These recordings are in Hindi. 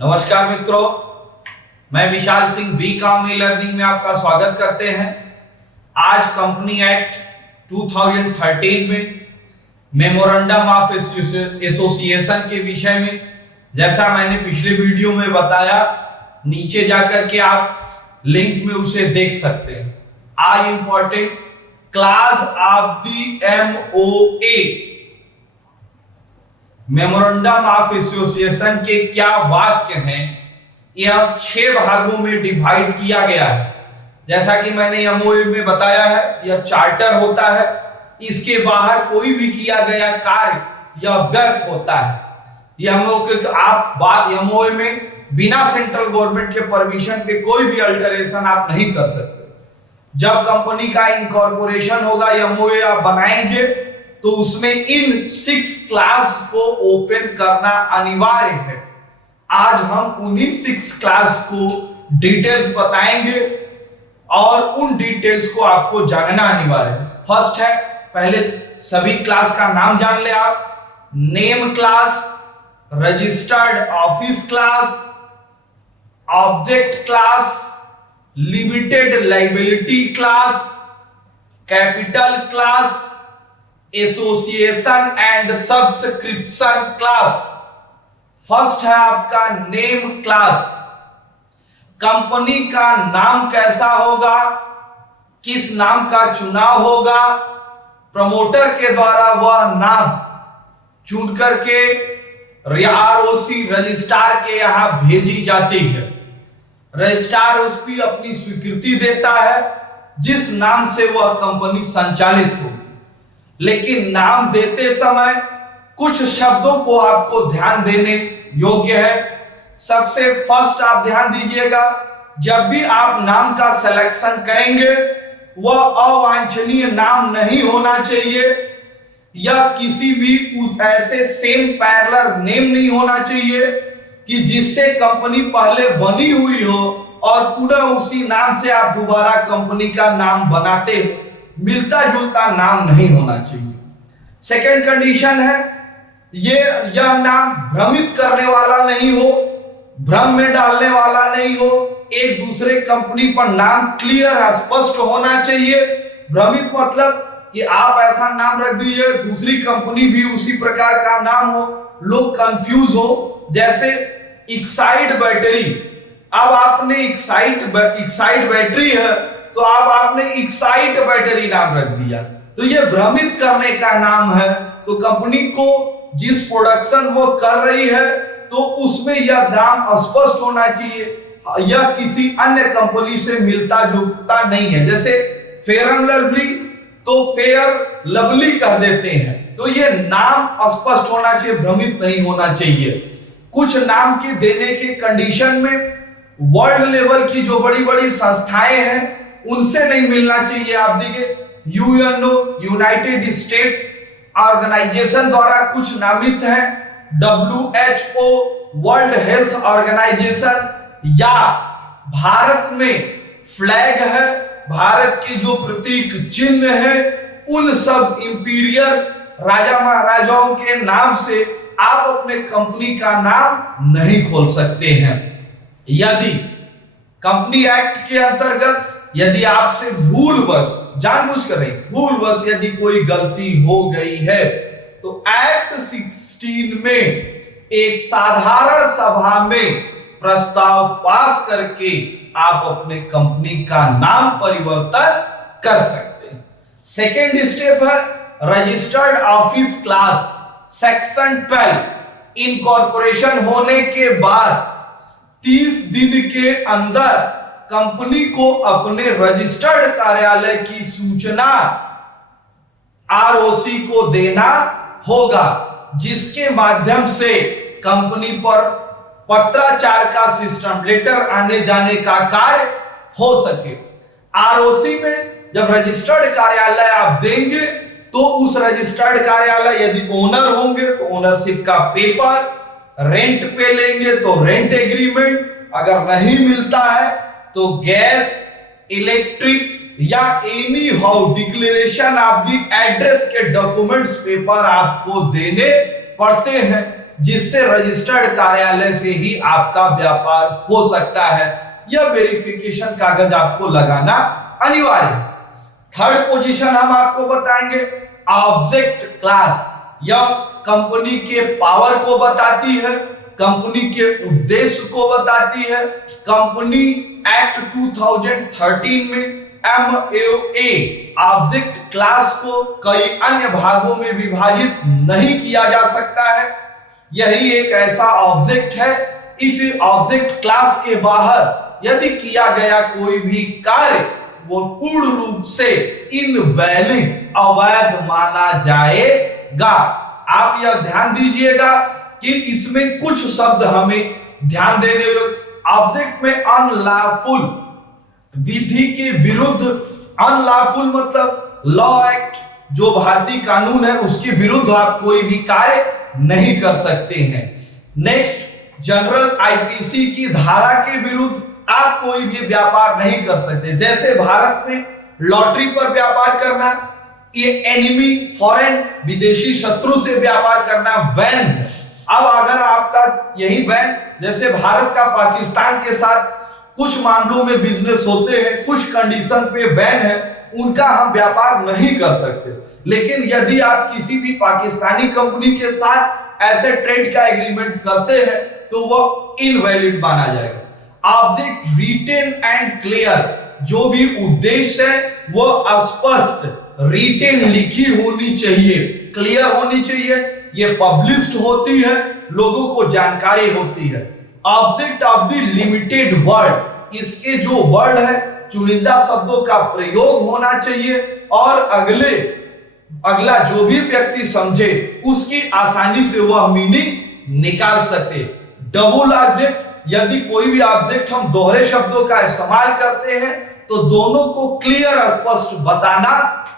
नमस्कार मित्रों, मैं विशाल सिंह वी काम ई लर्निंग में आपका स्वागत करते हैं। आज कंपनी एक्ट 2013 में मेमोरेंडम ऑफ एसोसिएशन के विषय में, जैसा मैंने पिछले वीडियो में बताया, नीचे जाकर के आप लिंक में उसे देख सकते हैं। आज important class of the MOA, memorandum of association के क्या वाक्य हैं, यह 6 भागों में डिवाइड किया गया है। जैसा कि मैंने एमओए में बताया है, यह चार्टर होता है। इसके बाहर कोई भी किया गया कार्य यह व्यर्थ होता है। आप एमओए में बिना सेंट्रल गवर्नमेंट के परमिशन के कोई भी अल्टरेशन आप नहीं कर सकते। जब कंपनी का इनकॉर्पोरेशन होगा, एमओए आप बनाएंगे तो उसमें इन 6 क्लास को ओपन करना अनिवार्य है। आज हम उन्हीं 6 क्लास को डिटेल्स बताएंगे और उन डिटेल्स को आपको जानना अनिवार्य है। फर्स्ट है, पहले सभी क्लास का नाम जान ले आप। Name class, registered office class, object class, limited liability class, capital class, association and subscription class. First है आपका नेम क्लास। कंपनी का नाम कैसा होगा, किस नाम का चुनाव होगा, प्रमोटर के द्वारा वह नाम चुन करके आरओसी रजिस्ट्रार के यहां भेजी जाती है। रजिस्ट्रार उसकी अपनी स्वीकृति देता है जिस नाम से वह कंपनी संचालित होगी। लेकिन नाम देते समय कुछ शब्दों को आपको ध्यान देने योग्य है। सबसे फर्स्ट आप ध्यान दीजिएगा, जब भी आप नाम का सिलेक्शन करेंगे, वह अवांछनीय नाम नहीं होना चाहिए या किसी भी ऐसे सेम पैरेलल नेम नहीं होना चाहिए कि जिससे कंपनी पहले बनी हुई हो और पुनः उसी नाम से आप दोबारा कंपनी का नाम बनाते हो। मिलता जुलता नाम नहीं होना चाहिए। सेकेंड कंडीशन है, यह नाम भ्रमित करने वाला नहीं हो, भ्रम में डालने वाला नहीं हो। एक दूसरे कंपनी पर नाम क्लियर स्पष्ट होना चाहिए। भ्रमित मतलब कि आप ऐसा नाम रख दीजिए, दूसरी कंपनी भी उसी प्रकार का नाम हो, लोग कंफ्यूज हो। जैसे एक्साइड बैटरी, अब आपने एक्साइड बैटरी है तो आपने एक्साइट बैटरी नाम रख दिया, तो यह भ्रमित करने का नाम है। तो कंपनी को जिस प्रोडक्शन वो कर रही है तो उसमें यह नाम स्पष्ट होना चाहिए। यह किसी अन्य कंपनी से मिलता जुलता नहीं है। जैसे फेयर एंड लवली तो फेयर लवली कह देते हैं, तो यह नाम स्पष्ट होना चाहिए, भ्रमित नहीं होना चाहिए। कुछ नाम के देने के कंडीशन में वर्ल्ड लेवल की जो बड़ी बड़ी संस्थाएं हैं उनसे नहीं मिलना चाहिए। आप देखिए, यूएनओ, यूनाइटेड स्टेट ऑर्गेनाइजेशन द्वारा कुछ नामित हैं, डब्ल्यूएचओ, वर्ल्ड हेल्थ ऑर्गेनाइजेशन, या भारत में फ्लैग है, भारत के जो प्रतीक चिन्ह है, उन सब इंपीरियर्स, राजा महाराजाओं के नाम से आप अपने कंपनी का नाम नहीं खोल सकते हैं। यदि कंपनी एक्ट के अंतर्गत यदि आपसे भूलवश, जानबूझकर नहीं, भूलवश यदि कोई गलती हो गई है तो एक्ट 16 में एक साधारण सभा में प्रस्ताव पास करके आप अपने कंपनी का नाम परिवर्तन कर सकते हैं। सेकेंड स्टेप है registered office class, section 12। Incorporation होने के बाद 30 दिन के अंदर कंपनी को अपने रजिस्टर्ड कार्यालय की सूचना आरओसी को देना होगा, जिसके माध्यम से कंपनी पर पत्राचार का सिस्टम, लेटर आने जाने का कार्य हो सके। आरओसी में जब रजिस्टर्ड कार्यालय आप देंगे तो उस रजिस्टर्ड कार्यालय, यदि ओनर होंगे तो ओनरशिप का पेपर, रेंट पे लेंगे तो रेंट एग्रीमेंट, अगर नहीं मिलता है तो गैस, इलेक्ट्रिक या any how declaration of the address के डॉक्यूमेंट्स पेपर आपको देने पड़ते हैं, जिससे रजिस्टर्ड कार्यालय से ही आपका व्यापार हो सकता है। यह वेरिफिकेशन कागज आपको लगाना अनिवार्य है। थर्ड पोजीशन हम आपको बताएंगे ऑब्जेक्ट क्लास। यह कंपनी के पावर को बताती है, कंपनी के उद्देश्य को बताती है। कंपनी एक्ट 2013 में MOA ऑब्जेक्ट क्लास को कई अन्य भागों में विभाजित नहीं किया जा सकता है। यही एक ऐसा ऑब्जेक्ट है। इस ऑब्जेक्ट क्लास के बाहर यदि किया गया कोई भी कार्य वो पूर्ण रूप से इनवैलिड, अवैध माना जाएगा। आप यह ध्यान दीजिएगा कि इसमें कुछ शब्द हमें ध्यान देने होंगे। ऑब्जेक्ट में अनलॉफुल, विधि के विरुद्ध, अनलॉफुल मतलब लॉ एक्ट, जो भारतीय कानून है उसके विरुद्ध आप कोई भी कार्य नहीं कर सकते हैं। नेक्स्ट, जनरल IPC की धारा के विरुद्ध आप कोई भी व्यापार नहीं कर सकते। जैसे भारत में लॉटरी पर व्यापार करना, ये एनिमी, फॉरेन, विदेशी शत्रु से व्यापार करना बैन है। अब अगर आपका यही बैन, जैसे भारत का पाकिस्तान के साथ कुछ मामलों में बिजनेस होते हैं, कुछ कंडीशन पे बैन है, उनका हम व्यापार नहीं कर सकते। लेकिन यदि आप किसी भी पाकिस्तानी कंपनी के साथ ऐसे ट्रेड का एग्रीमेंट करते हैं तो वह इनवैलिड माना जाएगा। ऑब्जेक्ट रिटेन एंड क्लियर, जो भी उद्देश्य है वह स्पष्ट, रिटेन लिखी होनी चाहिए, क्लियर होनी चाहिए, ये पब्लिश्ड होती है, लोगों को जानकारी होती है। Object of the limited word, इसके जो वर्ड है चुनिंदा शब्दों का प्रयोग होना चाहिए और अगला जो भी व्यक्ति समझे उसकी आसानी से वह मीनिंग निकाल सके। डबल ऑब्जेक्ट, यदि कोई भी ऑब्जेक्ट हम दोहरे शब्दों का इस्तेमाल करते हैं तो दोनों को क्लियर स्पष्ट बताना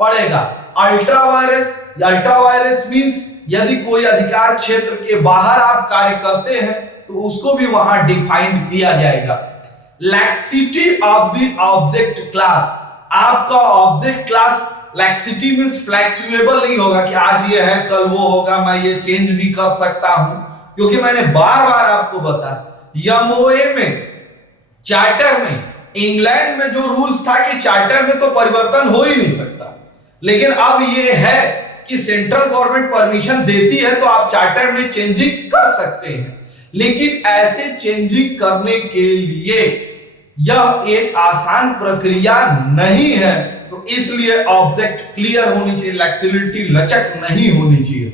पड़ेगा। Ultra vires, ultra vires means यदि कोई अधिकार क्षेत्र के बाहर आप कार्य करते हैं तो उसको भी वहां डिफाइन किया जाएगा। Laxity of the object class, आपका object class laxity means flexible नहीं होगा कि आज ये है कल वो होगा, मैं ये चेंज भी कर सकता हूं, क्योंकि मैंने बार बार आपको बताया MOA में, चार्टर में, इंग्लैंड में जो रूल्स था कि चार्टर में तो परिवर्तन हो ही नहीं सकता, लेकिन अब ये है कि सेंट्रल गवर्नमेंट परमिशन देती है तो आप चार्टर में चेंजिंग कर सकते हैं। लेकिन ऐसे चेंजिंग करने के लिए यह एक आसान प्रक्रिया नहीं है, तो इसलिए ऑब्जेक्ट क्लियर होनी चाहिए, फ्लेक्सिबिलिटी, लचक नहीं होनी चाहिए।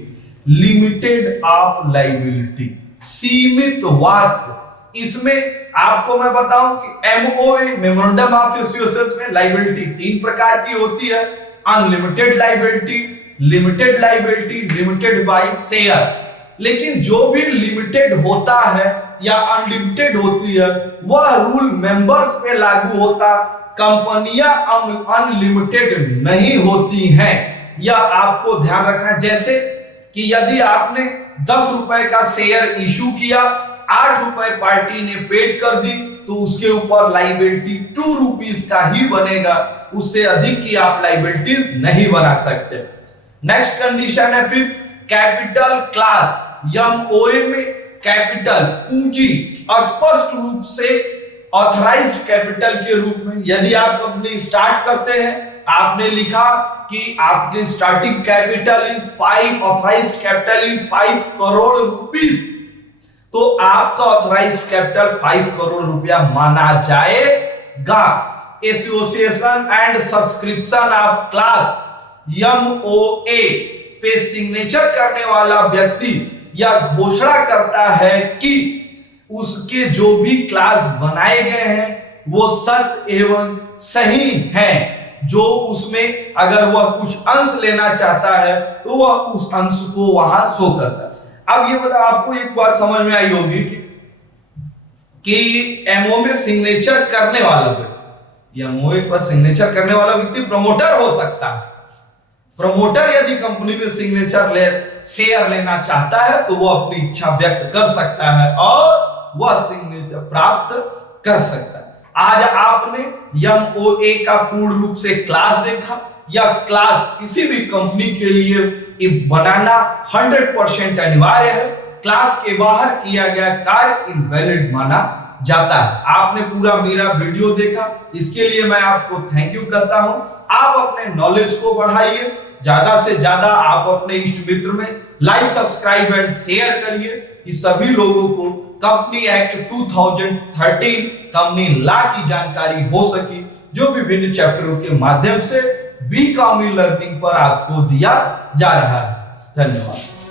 लिमिटेड ऑफ लायबिलिटी, सीमित वाक्य, इसमें आपको मैं बताऊं कि MOA मेमोरेंडम ऑफ एसोसिएशन में लायबिलिटी 3 प्रकार की होती है, unlimited liability, limited liability, limited by share. लेकिन जो भी लिमिटेड होता है या अनलिमिटेड होती है वह रूल मेंबर्स पे लागू होता, कंपनियां अनलिमिटेड नहीं होती हैं, यह आपको ध्यान रखना है। जैसे कि यदि आपने 10 रुपए का शेयर इशू किया, 8 रुपए पार्टी ने पेड कर दी तो उसके ऊपर लायबिलिटी 2 रुपीस का ही बनेगा, उससे अधिक की आप लायबिलिटीज नहीं बना सकते। नेक्स्ट कंडीशन है फिर कैपिटल क्लास। MOA में कैपिटल, पूंजी, स्पष्ट रूप से ऑथराइज्ड कैपिटल के रूप में, यदि आप कंपनी स्टार्ट करते हैं, आपने लिखा कि आपके starting capital in 5, authorised capital in 5 crore rupees, तो आपका ऑथराइज्ड कैपिटल 5 करोड़ रुपया माना जाएगा। Association and subscription of class, MOA पे सिग्नेचर करने वाला व्यक्ति यह घोषणा करता है कि उसके जो भी क्लास बनाए गए हैं वो सत्य एवं सही हैं, जो उसमें अगर वह कुछ अंश लेना चाहता है तो वह उस अंश को वहां शो करता है। अब ये बता, आपको एक बात समझ में आई होगी कि MOA में सिग्नेचर करने वाला व्यक्ति, MOA पर सिग्नेचर करने वाला व्यक्ति प्रमोटर हो सकता है। प्रमोटर यदि कंपनी में सिग्नेचर शेयर लेना चाहता है तो वो अपनी इच्छा व्यक्त कर सकता है और वह सिग्नेचर प्राप्त कर सकता है। आज आपने MOA का पूर्ण रूप से क्लास देखा। यह क्लास किसी भी कंपनी के लिए बनाना 100% अनिवार्य है। क्लास के बाहर किया गया कार्य इनवैलिड माना जाता है। आपने पूरा मेरा वीडियो देखा, इसके लिए मैं आपको थैंक यू करता हूं। आप अपने नॉलेज को बढ़ाइए, ज्यादा से ज्यादा आप अपने इष्ट मित्र में लाइक, सब्सक्राइब एंड शेयर करिए कि सभी लोगों को कंपनी एक्ट 2013 कंपनी लॉ की जानकारी हो सके, जो विभिन्न चैप्टरों के माध्यम से वी कॉम लर्निंग पर आपको दिया जा रहा है। धन्यवाद।